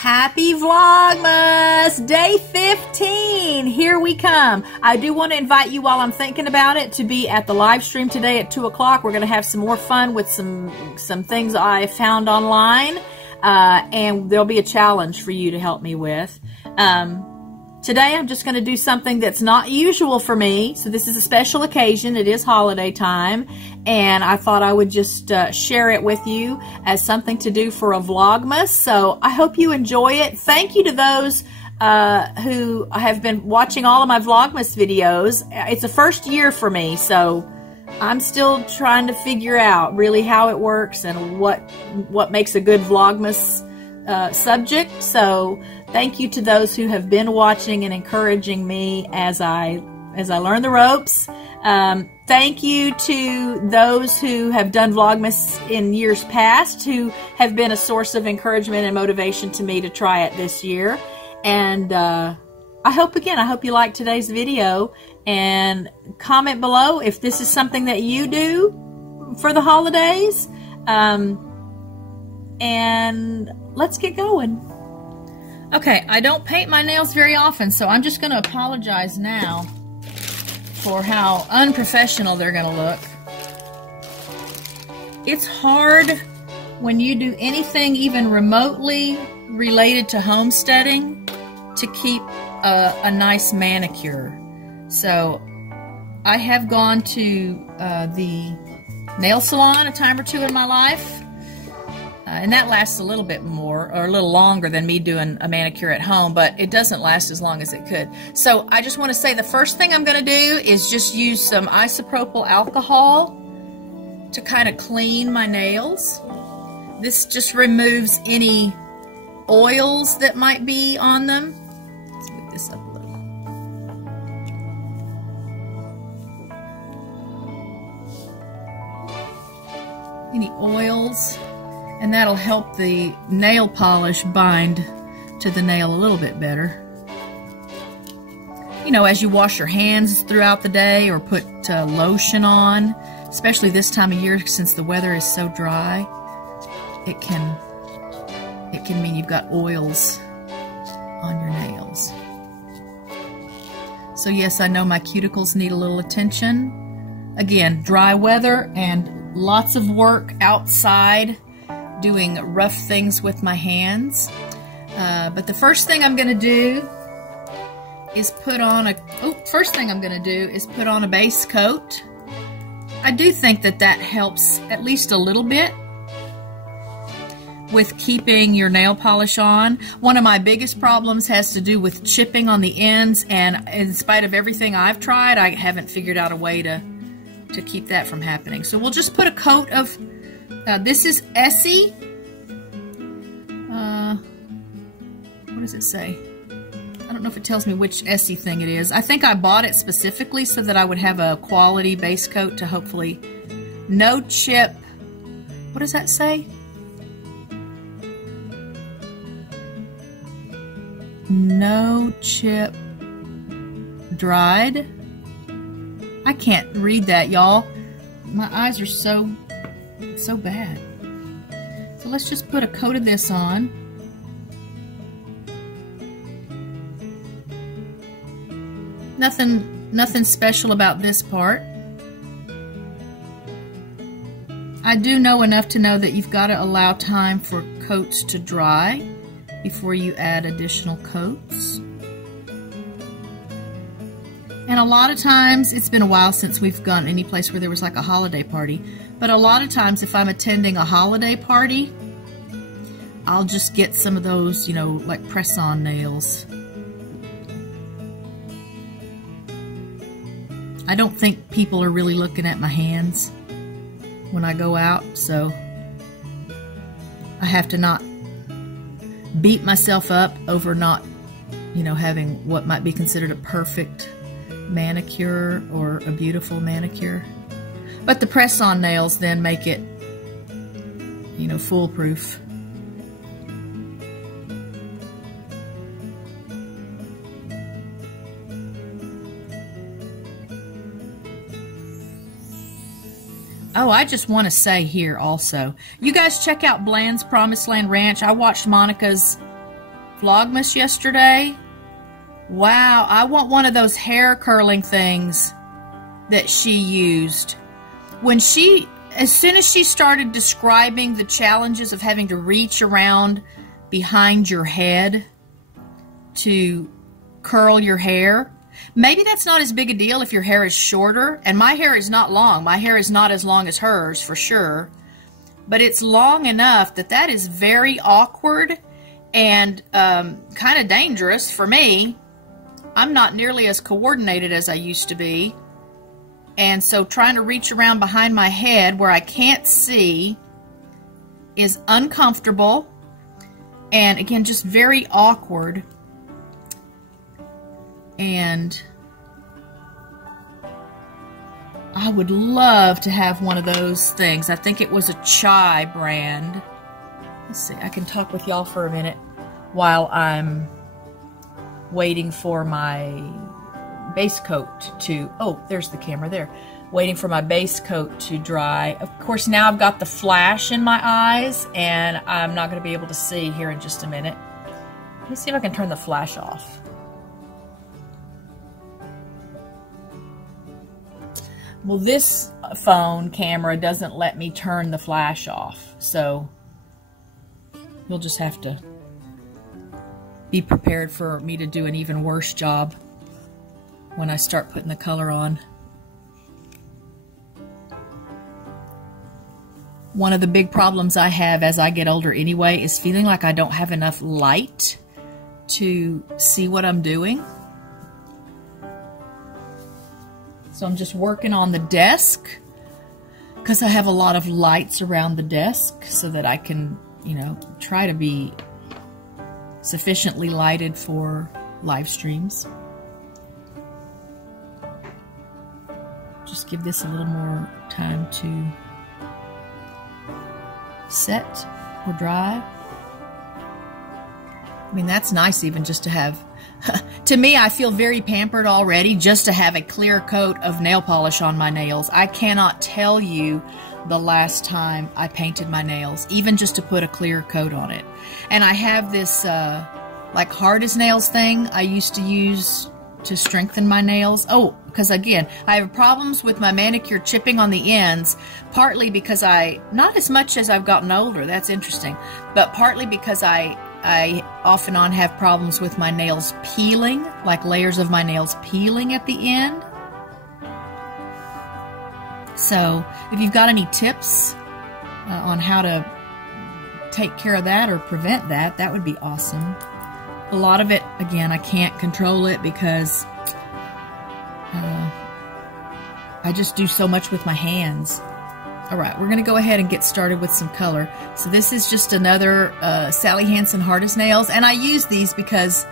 Happy Vlogmas! Day 15! Here we come. I do want to invite you, while I'm thinking about it, to be at the live stream today at 2 o'clock. We're going to have some more fun with some things I found online. And there'll be a challenge for you to help me with. Today I'm just going to do something that's not usual for me. So this is a special occasion. It is holiday time. And I thought I would just share it with you as something to do for a Vlogmas. So I hope you enjoy it. Thank you to those who have been watching all of my Vlogmas videos. It's the first year for me, so I'm still trying to figure out really how it works and what makes a good Vlogmas subject. So thank you to those who have been watching and encouraging me as I learn the ropes. Thank you to those who have done Vlogmas in years past, who have been a source of encouragement and motivation to me to try it this year. And I hope you like today's video, and comment below if this is something that you do for the holidays. And let's get going. Okay, I don't paint my nails very often, so I'm just going to apologize now for how unprofessional they're going to look. It's hard when you do anything even remotely related to homesteading to keep a nice manicure. So I have gone to the nail salon a time or two in my life. And that lasts a little bit more, or a little longer than me doing a manicure at home, but it doesn't last as long as it could. So I just want to say the first thing I'm going to do is just use some isopropyl alcohol to kind of clean my nails. This just removes any oils that might be on them. Let's move this up a little. Any oils. And that'll help the nail polish bind to the nail a little bit better. You know, as you wash your hands throughout the day or put lotion on, especially this time of year since the weather is so dry, it can mean you've got oils on your nails. So yes, I know my cuticles need a little attention. Again, dry weather and lots of work outside, doing rough things with my hands. But the first thing I'm going to do is put on a base coat. I do think that helps at least a little bit with keeping your nail polish on. One of my biggest problems has to do with chipping on the ends, and in spite of everything I've tried, I haven't figured out a way to keep that from happening. So we'll just put a coat of this is Essie. What does it say? I don't know if it tells me which Essie thing it is. I think I bought it specifically so that I would have a quality base coat to hopefully no chip. What does that say? No chip dried. I can't read that, y'all. My eyes are so bad. So let's just put a coat of this on. Nothing special about this part. I do know enough to know that you've got to allow time for coats to dry before you add additional coats. And a lot of times, it's been a while since we've gone any place where there was like a holiday party, but a lot of times if I'm attending a holiday party, I'll just get some of those, you know, like press-on nails. I don't think people are really looking at my hands when I go out, so I have to not beat myself up over not, you know, having what might be considered a perfect manicure or a beautiful manicure. But the press-on nails then make it, you know, foolproof. Oh, I just want to say here also, you guys check out Bland's Promised Land Ranch. I watched Monica's Vlogmas yesterday. Wow, I want one of those hair curling things that she used. As soon as she started describing the challenges of having to reach around behind your head to curl your hair, maybe that's not as big a deal if your hair is shorter. And my hair is not long. My hair is not as long as hers, for sure. But it's long enough that is very awkward and kind of dangerous for me. I'm not nearly as coordinated as I used to be. And so trying to reach around behind my head where I can't see is uncomfortable. And again, just very awkward. And I would love to have one of those things. I think it was a Chai brand. Let's see, I can talk with y'all for a minute while I'm waiting for my base coat to, oh, there's the camera there. Waiting for my base coat to dry. Of course, now I've got the flash in my eyes, and I'm not going to be able to see here in just a minute. Let me see if I can turn the flash off. Well, this phone camera doesn't let me turn the flash off, so you'll just have to be prepared for me to do an even worse job when I start putting the color on. One of the big problems I have as I get older anyway is feeling like I don't have enough light to see what I'm doing. So I'm just working on the desk because I have a lot of lights around the desk so that I can, you know, try to be sufficiently lighted for live streams. Just give this a little more time to set or dry. I mean, that's nice even just to have, to me, I feel very pampered already just to have a clear coat of nail polish on my nails. I cannot tell you the last time I painted my nails, even just to put a clear coat on it. And I have this like hard as nails thing I used to use to strengthen my nails. Oh, because again, I have problems with my manicure chipping on the ends, partly because not as much as I've gotten older, that's interesting, but partly because I off and on have problems with my nails peeling, like layers of my nails peeling at the end. So if you've got any tips on how to take care of that or prevent that, that would be awesome. A lot of it, again, I can't control it because I just do so much with my hands. All right, we're going to go ahead and get started with some color. So this is just another Sally Hansen Hard as Nails, and I use these because,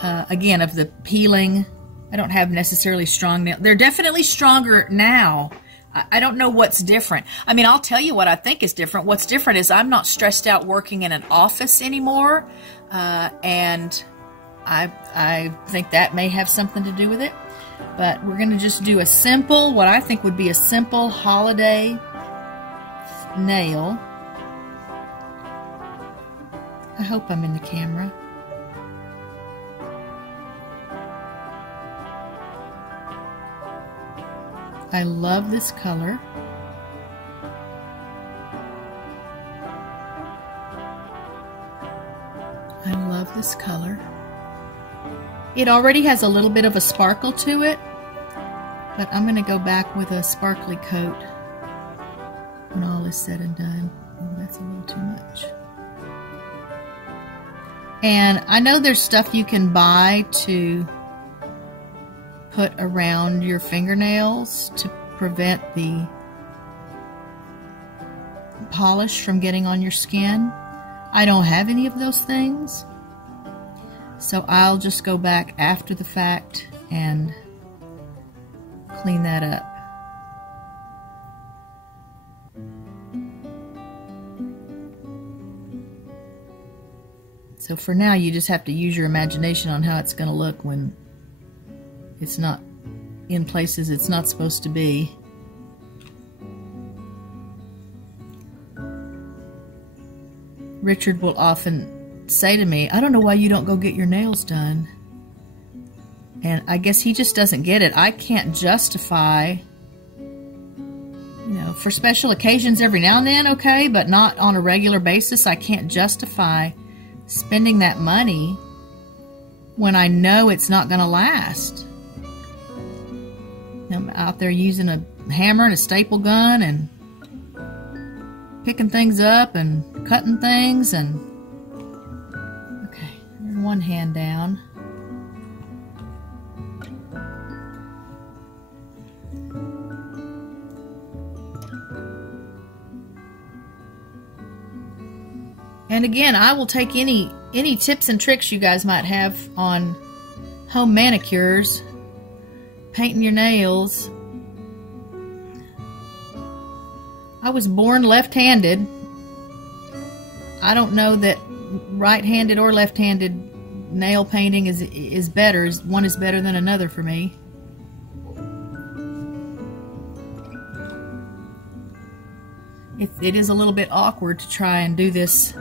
again, of the peeling. I don't have necessarily strong nails. They're definitely stronger now. I don't know what's different. I mean, I'll tell you what I think is different. What's different is I'm not stressed out working in an office anymore, and I think that may have something to do with it. But we're going to just do a simple, what I think would be a simple holiday nail. I hope I'm in the camera. I love this color. I love this color. It already has a little bit of a sparkle to it, but I'm going to go back with a sparkly coat when all is said and done. Oh, that's a little too much. And I know there's stuff you can buy to put around your fingernails to prevent the polish from getting on your skin. I don't have any of those things, so I'll just go back after the fact and clean that up. So for now, you just have to use your imagination on how it's going to look when it's not in places it's not supposed to be. Richard will often say to me, I don't know why you don't go get your nails done. And I guess he just doesn't get it. I can't justify, you know, for special occasions every now and then, okay, but not on a regular basis. I can't justify spending that money when I know it's not going to last. I'm out there using a hammer and a staple gun and picking things up and cutting things and... Okay, one hand down. And again, I will take any tips and tricks you guys might have on home manicures, painting your nails. I was born left-handed. I don't know that right-handed or left-handed nail painting is better. One is better than another for me. It is a little bit awkward to try and do this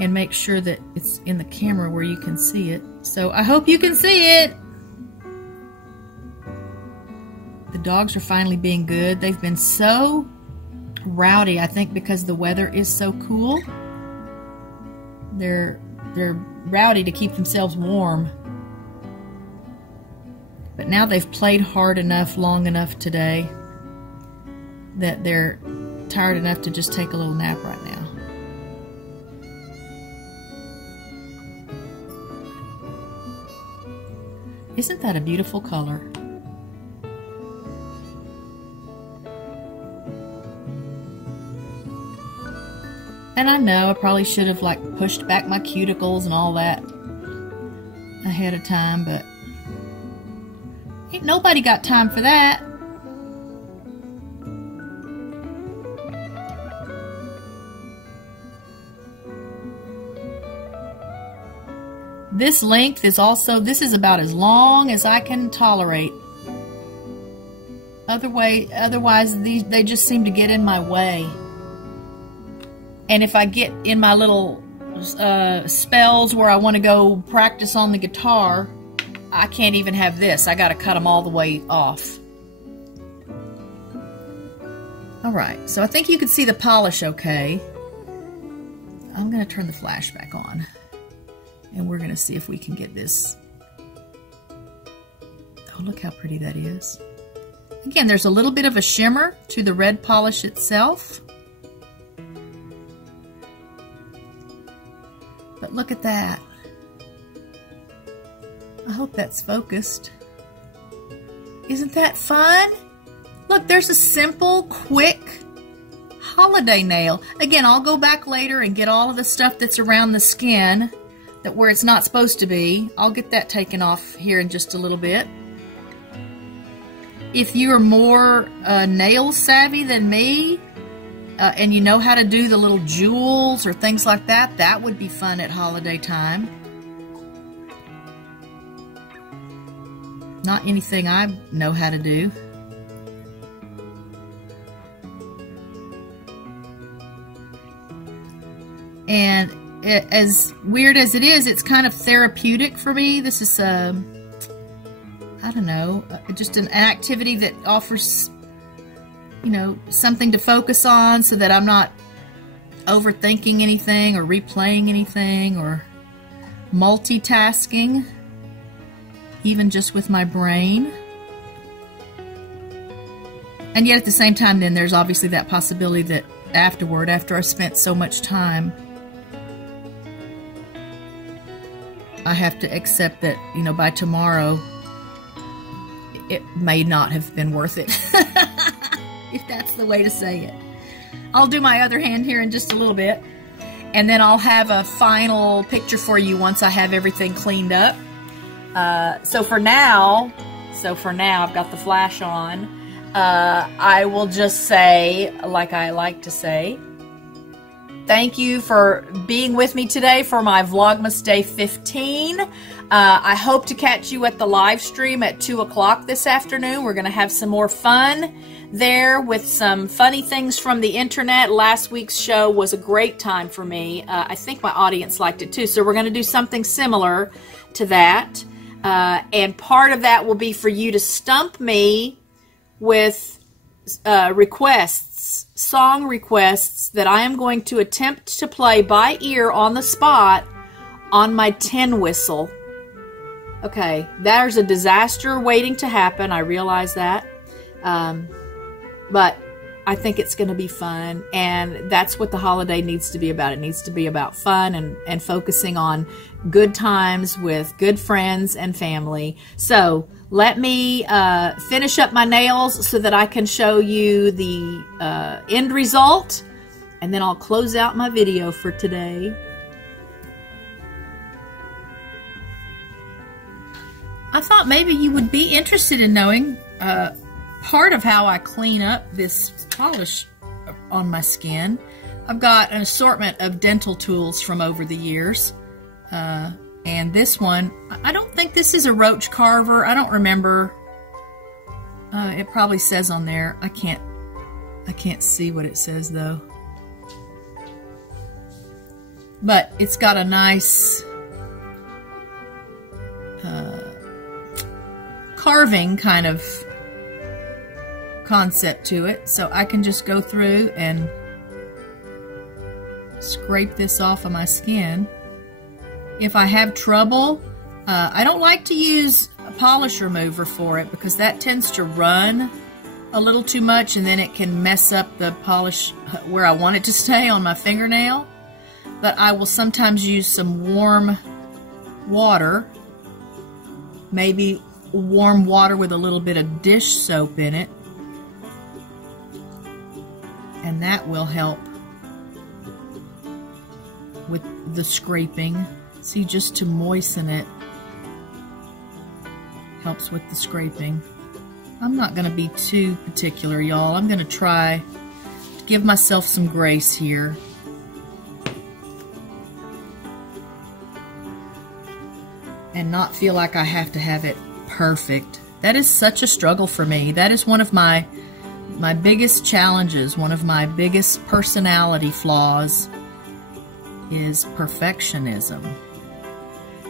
and make sure that it's in the camera where you can see it. So I hope you can see it. The dogs are finally being good. They've been so rowdy, I think, because the weather is so cool. They're rowdy to keep themselves warm. But now they've played hard enough, long enough today that they're tired enough to just take a little nap right now. Isn't that a beautiful color? And I know I probably should have like pushed back my cuticles and all that ahead of time, but ain't nobody got time for that. This length is also, this is about as long as I can tolerate. Otherwise, they just seem to get in my way. And if I get in my little spells where I want to go practice on the guitar, I can't even have this. I got to cut them all the way off. Alright, so I think you can see the polish okay. I'm going to turn the flash back on. And we're going to see if we can get this. Oh, look how pretty that is. Again, there's a little bit of a shimmer to the red polish itself. But look at that. I hope that's focused. Isn't that fun? Look, there's a simple, quick holiday nail. Again, I'll go back later and get all of the stuff that's around the skin, that where it's not supposed to be. I'll get that taken off here in just a little bit. If you're more nail savvy than me, and you know how to do the little jewels or things like that, that would be fun at holiday time. Not anything I know how to do. And as weird as it is, it's kind of therapeutic for me. This is, I don't know, just an activity that offers, you know, something to focus on so that I'm not overthinking anything or replaying anything or multitasking, even just with my brain. And yet at the same time, then there's obviously that possibility that afterward, after I've spent so much time, I have to accept that, you know, by tomorrow, it may not have been worth it. If that's the way to say it. I'll do my other hand here in just a little bit. And then I'll have a final picture for you once I have everything cleaned up. So for now, I've got the flash on. I will just say, like I like to say, Thank you for being with me today for my Vlogmas Day 15. I hope to catch you at the live stream at 2 o'clock this afternoon. We're going to have some more fun there with some funny things from the internet. Last week's show was a great time for me. I think my audience liked it too. So we're going to do something similar to that. And part of that will be for you to stump me with requests, song requests that I am going to attempt to play by ear on the spot on my tin whistle. Okay, there's a disaster waiting to happen. I realize that. But I think it's going to be fun, and that's what the holiday needs to be about. It needs to be about fun and focusing on good times with good friends and family. So let me finish up my nails so that I can show you the end result, and then I'll close out my video for today. I thought maybe you would be interested in knowing part of how I clean up this polish on my skin. I've got an assortment of dental tools from over the years. And this one, I don't think this is a roach carver. I don't remember. It probably says on there. I can't see what it says though. But it's got a nice carving kind of concept to it, so I can just go through and scrape this off of my skin. If I have trouble, I don't like to use a polish remover for it because that tends to run a little too much and then it can mess up the polish where I want it to stay on my fingernail. But I will sometimes use some warm water, maybe warm water with a little bit of dish soap in it, and that will help with the scraping. See, just to moisten it helps with the scraping. I'm not going to be too particular, y'all. I'm going to try to give myself some grace here. And not feel like I have to have it perfect. That is such a struggle for me. That is one of my biggest challenges, one of my biggest personality flaws is perfectionism.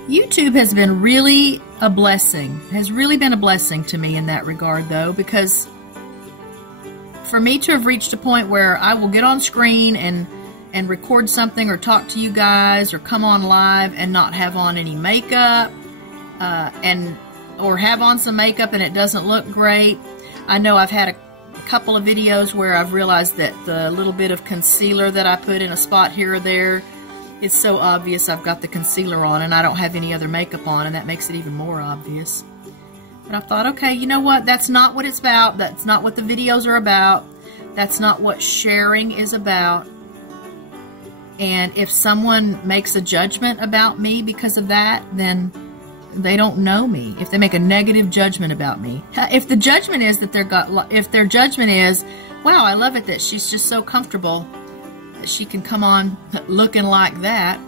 YouTube has been really a blessing, has really been a blessing to me in that regard though, because for me to have reached a point where I will get on screen and record something or talk to you guys or come on live and not have on any makeup or have on some makeup and it doesn't look great. I know I've had a couple of videos where I've realized that the little bit of concealer that I put in a spot here or there, it's so obvious I've got the concealer on and I don't have any other makeup on, and that makes it even more obvious. But I thought, okay, you know what? That's not what it's about. That's not what the videos are about. That's not what sharing is about. And if someone makes a judgment about me because of that, then they don't know me. If they make a negative judgment about me, if the judgment is that if their judgment is, wow, I love it that she's just so comfortable that she can come on looking like that,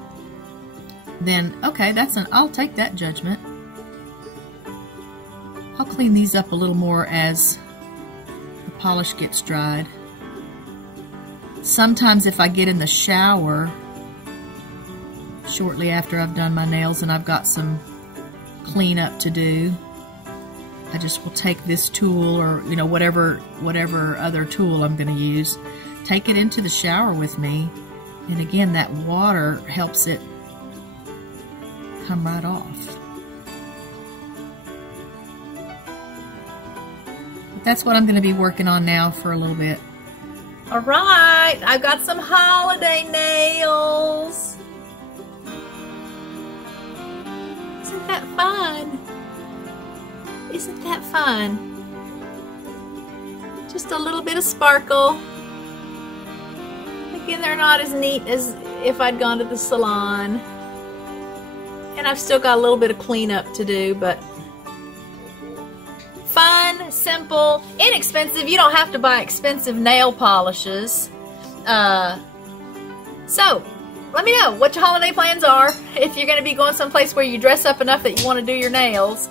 then okay, I'll take that judgment. I'll clean these up a little more as the polish gets dried. Sometimes if I get in the shower shortly after I've done my nails and I've got some cleanup to do, I just will take this tool or whatever other tool I'm going to use, take it into the shower with me, and again that water helps it come right off. But that's what I'm going to be working on now for a little bit. All right, I've got some holiday nails. Isn't that fun? Isn't that fun? Just a little bit of sparkle. Again, they're not as neat as if I'd gone to the salon. And I've still got a little bit of cleanup to do, but fun, simple, inexpensive. You don't have to buy expensive nail polishes. So, let me know what your holiday plans are. If you're going to be going someplace where you dress up enough that you want to do your nails.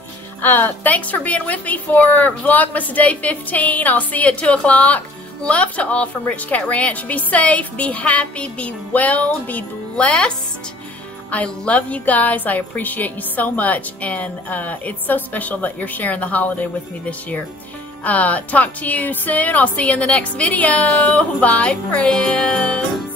Thanks for being with me for Vlogmas Day 15. I'll see you at 2 o'clock. Love to all from RichKatRanch. Be safe, be happy, be well, be blessed. I love you guys. I appreciate you so much. And it's so special that you're sharing the holiday with me this year. Talk to you soon. I'll see you in the next video. Bye, friends.